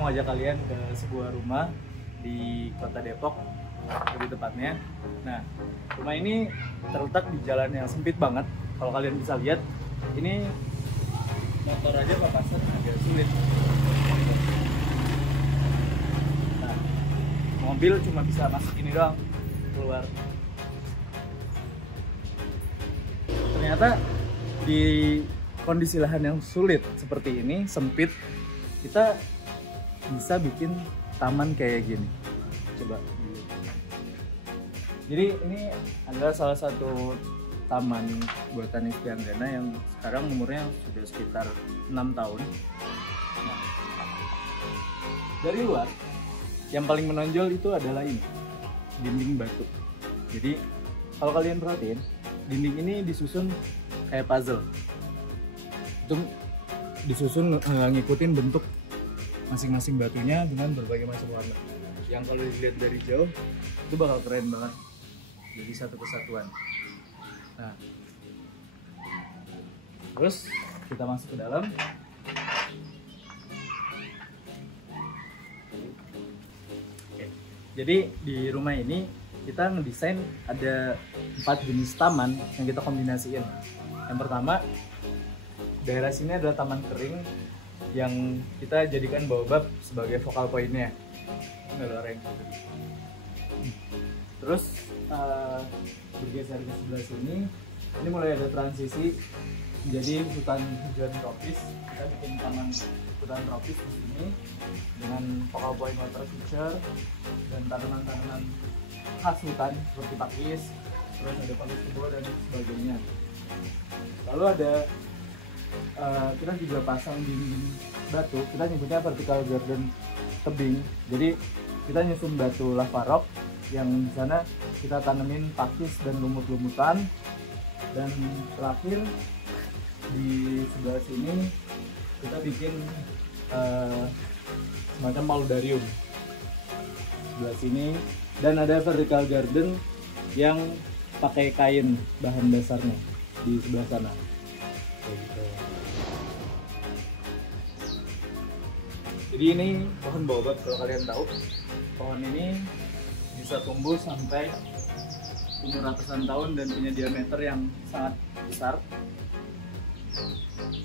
mau ajak kalian ke sebuah rumah di kota Depok, lebih tepatnya. Nah, rumah ini terletak di jalan yang sempit banget. Kalau kalian bisa lihat, ini motor aja papasan agak sulit. Nah, mobil cuma bisa masuk ini doang, keluar. Ternyata di kondisi lahan yang sulit seperti ini, sempit, kita bisa bikin taman kayak gini. Coba. Jadi ini adalah salah satu taman buatan Istianggana yang sekarang umurnya sudah sekitar 6 tahun. Nah, dari luar yang paling menonjol itu adalah ini, dinding batu. Jadi kalau kalian perhatiin, dinding ini disusun kayak puzzle. Itu disusun ngikutin bentuk masing-masing batunya dengan berbagai macam warna. Yang kalau dilihat dari jauh itu bakal keren banget. Jadi satu kesatuan. Nah, terus kita masuk ke dalam. Oke. Jadi di rumah ini kita ngedesain ada 4 jenis taman yang kita kombinasiin. Yang pertama, daerah sini adalah taman kering yang kita jadikan baobab sebagai focal point-nya. Terus bergeser ke sebelah sini, ini mulai ada transisi menjadi hutan hujan tropis. Kita bikin taman hutan tropis di sini dengan focal point water feature dan tanaman-tanaman khas hutan seperti pakis, terus ada pakis kebo dan sebagainya. Lalu ada kita juga pasang dinding batu, kita nyebutnya vertical garden tebing. Jadi kita nyusun batu lava rock yang di sana kita tanemin pakis dan lumut-lumutan. Dan terakhir di sebelah sini kita bikin semacam paludarium sebelah sini, dan ada vertical garden yang pakai kain bahan dasarnya di sebelah sana. Gitu. Jadi ini pohon baobab, kalau kalian tahu, pohon ini bisa tumbuh sampai umur ratusan tahun dan punya diameter yang sangat besar.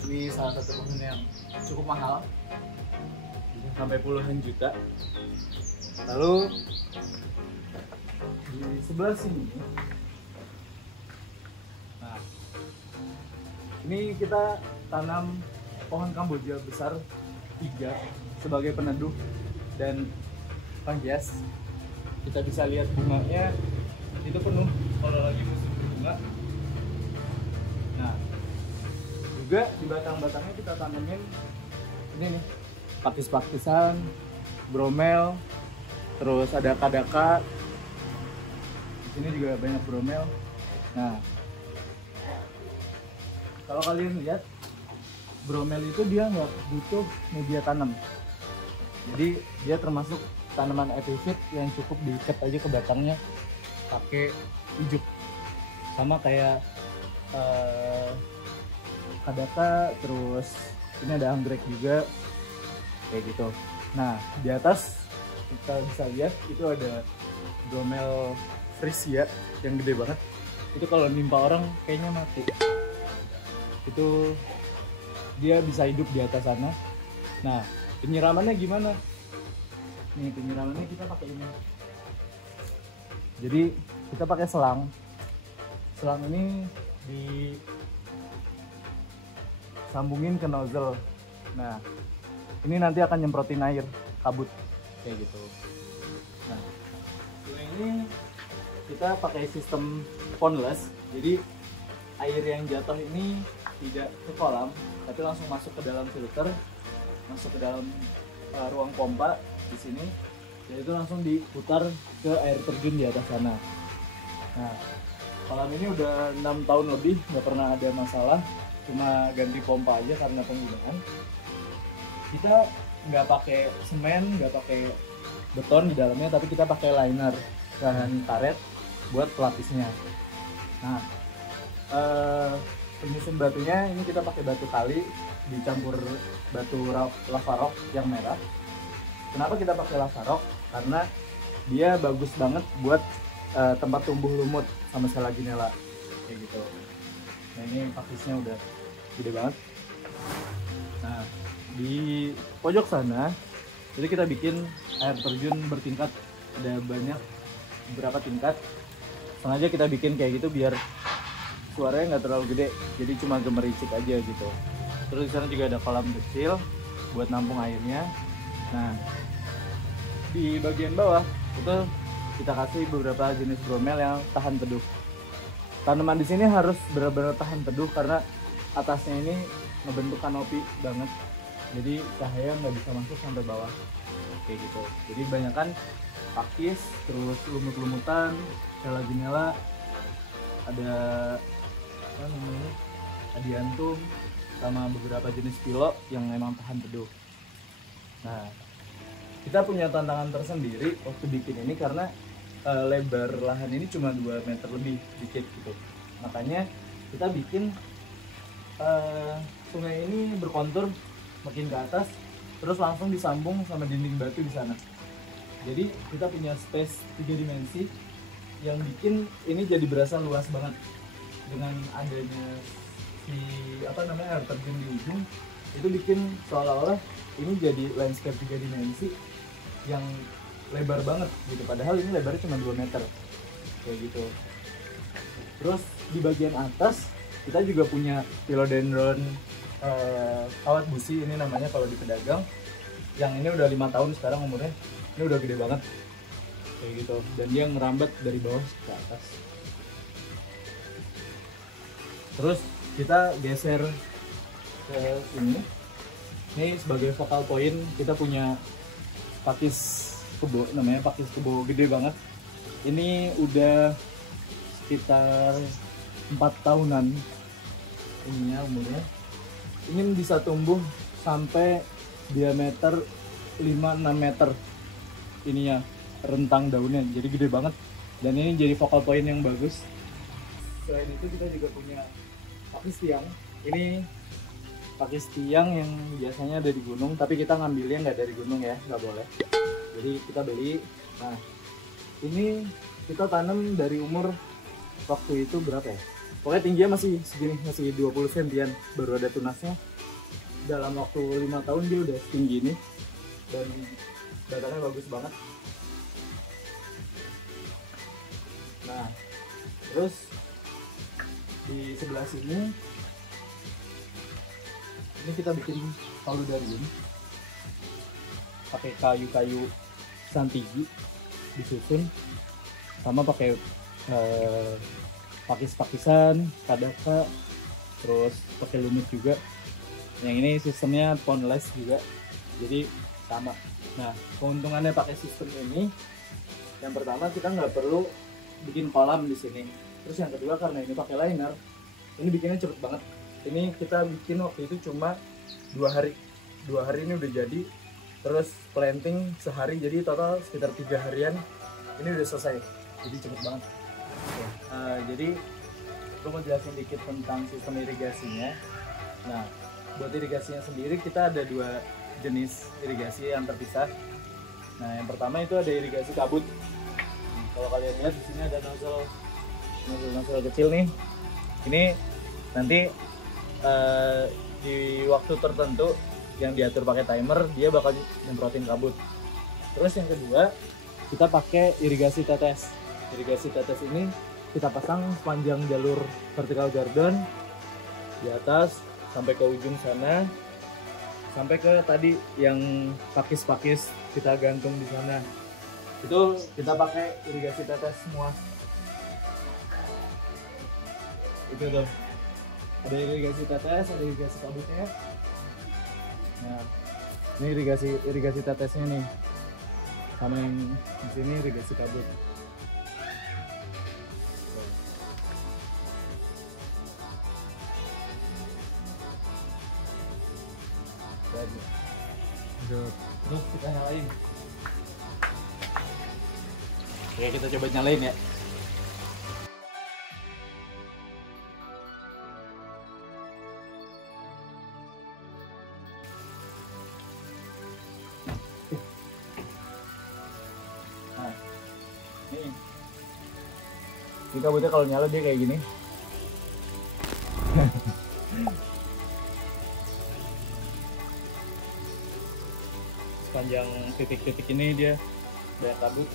Ini salah satu pohon yang cukup mahal, bisa sampai puluhan juta. Lalu di sebelah sini, nah, ini kita tanam pohon kamboja besar 3 sebagai peneduh dan penghias. Kita bisa lihat bunganya itu penuh kalau lagi musim berbunga. Nah, juga di batang-batangnya kita tanamin ini nih, pakis-pakisan, bromel, terus ada kadaka. Di sini juga banyak bromel. Nah, kalau kalian lihat, bromel itu dia nggak butuh media tanam. Jadi dia termasuk tanaman epifit yang cukup diikat aja ke batangnya pakai ijuk, sama kayak kadaka. Terus ini ada anggrek juga kayak gitu. Nah, di atas kita bisa lihat itu ada bromel frisia yang gede banget. Itu kalau nimpa orang kayaknya mati. Itu dia bisa hidup di atas sana. Nah, penyiramannya gimana? Nih, penyiramannya kita pakai ini. Jadi kita pakai selang. Selang ini disambungin ke nozzle. Nah, ini nanti akan nyemprotin air kabut kayak gitu. Nah, ini kita pakai sistem ponless. Jadi air yang jatuh ini tidak ke kolam, tapi langsung masuk ke dalam filter, masuk ke dalam ruang pompa di sini, dan itu langsung diputar ke air terjun di atas sana. Nah, kolam ini udah 6 tahun lebih nggak pernah ada masalah, cuma ganti pompa aja karena penggunaan. Kita nggak pakai semen, nggak pakai beton di dalamnya, tapi kita pakai liner bahan karet buat pelapisnya. Nah, penyusun batunya ini kita pakai batu kali dicampur batu lava rock yang merah. Kenapa kita pakai lasarok? Karena dia bagus banget buat tempat tumbuh lumut sama Selaginella kayak gitu. Nah ini pakisnya udah gede banget. Nah di pojok sana jadi kita bikin air terjun bertingkat, ada banyak beberapa tingkat. Sengaja kita bikin kayak gitu biar suaranya nggak terlalu gede, jadi cuma gemericik aja gitu. Terus di sana juga ada kolam kecil buat nampung airnya. Nah di bagian bawah itu kita kasih beberapa jenis bromel yang tahan teduh. Tanaman di sini harus benar-benar tahan teduh karena atasnya ini ngebentuk kanopi banget, jadi cahaya nggak bisa masuk sampai bawah kayak gitu. Jadi kebanyakan pakis, terus lumut-lumutan, Selaginella, ada apa namanya, adiantum, sama beberapa jenis pilo yang memang tahan teduh. Nah kita punya tantangan tersendiri waktu bikin ini karena lebar lahan ini cuma 2 meter lebih dikit gitu. Makanya kita bikin sungai ini berkontur makin ke atas, terus langsung disambung sama dinding batu di sana. Jadi kita punya space 3 dimensi yang bikin ini jadi berasa luas banget. Dengan adanya si apa namanya air terjun di ujung, itu bikin seolah-olah ini jadi landscape 3 dimensi yang lebar banget gitu, padahal ini lebarnya cuma 2 meter kayak gitu. Terus di bagian atas kita juga punya philodendron kawat busi, ini namanya kalau di pedagang, yang ini udah 5 tahun sekarang umurnya, ini udah gede banget kayak gitu, dan dia ngerambat dari bawah ke atas. Terus kita geser ke sini, ini sebagai focal point kita punya pakis kebo, namanya pakis kebo gede banget. Ini udah sekitar 4 tahunan ininya umurnya. Ini bisa tumbuh sampai diameter 5-6 meter ininya, rentang daunnya, jadi gede banget, dan ini jadi focal point yang bagus. Selain itu kita juga punya pakis tiang. Ini pakis tiang yang biasanya ada di gunung, tapi kita ngambilnya nggak dari gunung ya, nggak boleh, jadi kita beli. Nah ini kita tanam dari umur waktu itu berapa ya, pokoknya tingginya masih segini, masih 20 cm, baru ada tunasnya. Dalam waktu 5 tahun dia udah setinggi ini dan batangnya bagus banget. Nah terus di sebelah sini ini kita bikin paludarium pakai kayu-kayu santigi disusun, sama pakai pakis-pakisan, kadaka, terus pakai lumut juga. Yang ini sistemnya pondless juga, jadi sama. Nah keuntungannya pakai sistem ini, yang pertama kita nggak perlu bikin kolam di sini. Terus yang kedua, karena ini pakai liner, ini bikinnya cepet banget. Ini kita bikin waktu itu cuma 2 hari. 2 hari ini udah jadi. Terus planting sehari, jadi total sekitar 3 harian ini udah selesai. Jadi cepet banget. Jadi gue mau jelasin dikit tentang sistem irigasinya. Nah buat irigasinya sendiri kita ada 2 jenis irigasi yang terpisah. Nah yang pertama itu ada irigasi kabut. Kalau kalian lihat di sini ada nozzle kecil nih. Ini nanti di waktu tertentu yang diatur pakai timer, dia bakal nyemprotin kabut. Terus yang kedua, kita pakai irigasi tetes. Irigasi tetes ini kita pasang sepanjang jalur vertical garden di atas sampai ke ujung sana, sampai ke tadi yang pakis-pakis kita gantung di sana. Itu kita pakai irigasi tetes semua. Itu tuh, ada irigasi tetes, ada irigasi kabutnya. Nah ini irigasi tetesnya nih, sama yang di sini irigasi kabut. Terus kita nyalain. Oke, kita coba nyalain ya. Ini kabutnya kalau nyala dia kayak gini. Sepanjang titik-titik ini dia banyak kabut.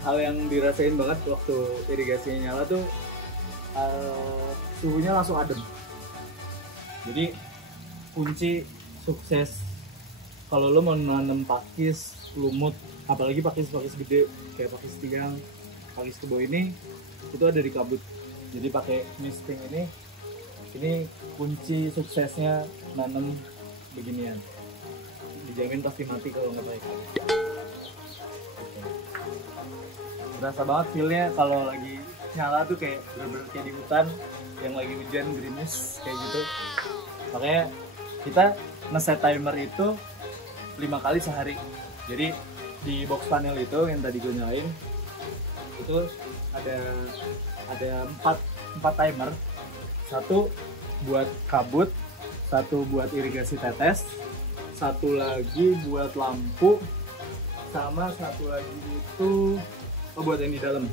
Hal yang dirasain banget waktu irigasinya nyala tuh suhunya langsung adem. Jadi kunci sukses kalau lo mau nanam pakis, lumut, apalagi pakis-pakis gede kayak pakis tigang, pakis kebo ini, itu ada di kabut. Jadi pakai misting ini kunci suksesnya nanam beginian. Dijamin pasti mati kalau nggak baik. Berasa banget feel-nya kalau lagi nyala tuh kayak bener-bener kayak di hutan yang lagi hujan gerimis kayak gitu. Makanya kita ngeset timer itu 5 kali sehari. Jadi di box panel itu yang tadi gue nyalain itu ada 4 timer. 1 buat kabut, 1 buat irigasi tetes, 1 lagi buat lampu, sama 1 lagi itu buat yang di dalam.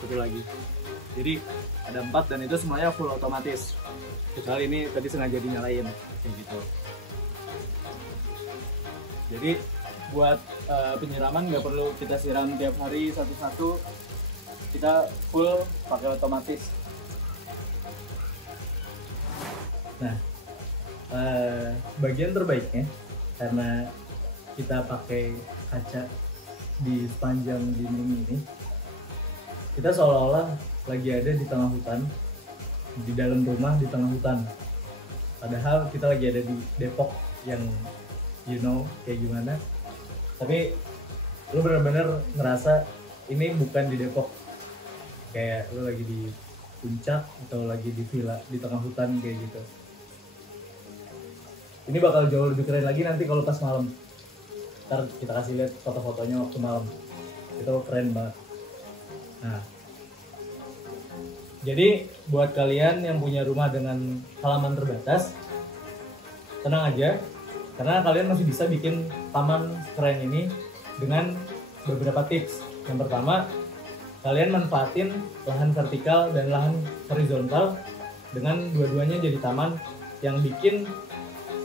Satu lagi. Jadi ada 4 dan itu semuanya full otomatis. Kecuali ini tadi sengaja dinyalain kayak gitu. Jadi buat penyiraman nggak perlu kita siram tiap hari satu-satu. Kita full pakai otomatis. Nah, bagian terbaiknya karena kita pakai kaca di sepanjang dinding ini, kita seolah-olah lagi ada di tengah hutan, di dalam rumah di tengah hutan. Padahal kita lagi ada di Depok yang kayak gimana. Tapi lu bener-bener ngerasa ini bukan di Depok, kayak lu lagi di puncak atau lagi di villa di tengah hutan kayak gitu. Ini bakal jauh lebih keren lagi nanti kalau pas malam. Ntar kita kasih lihat foto-fotonya waktu malam, itu keren banget. Nah, jadi buat kalian yang punya rumah dengan halaman terbatas, tenang aja, karena kalian masih bisa bikin taman keren ini dengan beberapa tips. Yang pertama, kalian manfaatin lahan vertikal dan lahan horizontal dengan dua-duanya jadi taman yang bikin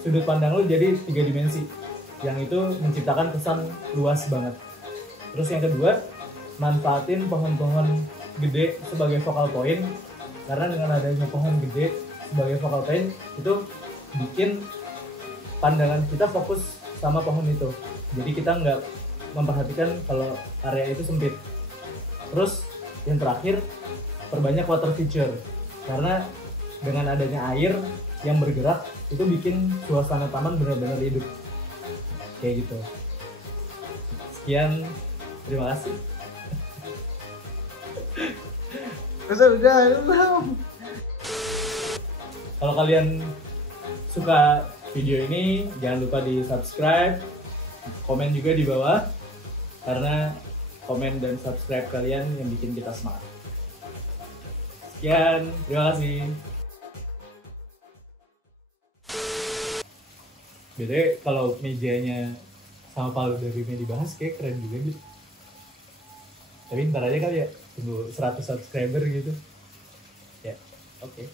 sudut pandang lu jadi 3 dimensi, yang itu menciptakan kesan luas banget. Terus yang kedua, manfaatin pohon-pohon gede sebagai focal point, karena dengan adanya pohon gede sebagai focal point itu bikin pandangan kita fokus sama pohon itu. Jadi kita nggak memperhatikan kalau area itu sempit. Terus yang terakhir, perbanyak water feature, karena dengan adanya air yang bergerak itu bikin suasana taman benar-benar hidup kayak gitu. Sekian, terima kasih. Kalau kalian suka video ini, jangan lupa di subscribe, komen juga di bawah, karena komen dan subscribe kalian yang bikin kita semangat. Sekian, terima kasih. Beda kalau mejanya sama palu dari Medi dibahas kayak keren juga gitu. Tapi ntar aja kali ya, tunggu 100 subscriber gitu. Ya, oke.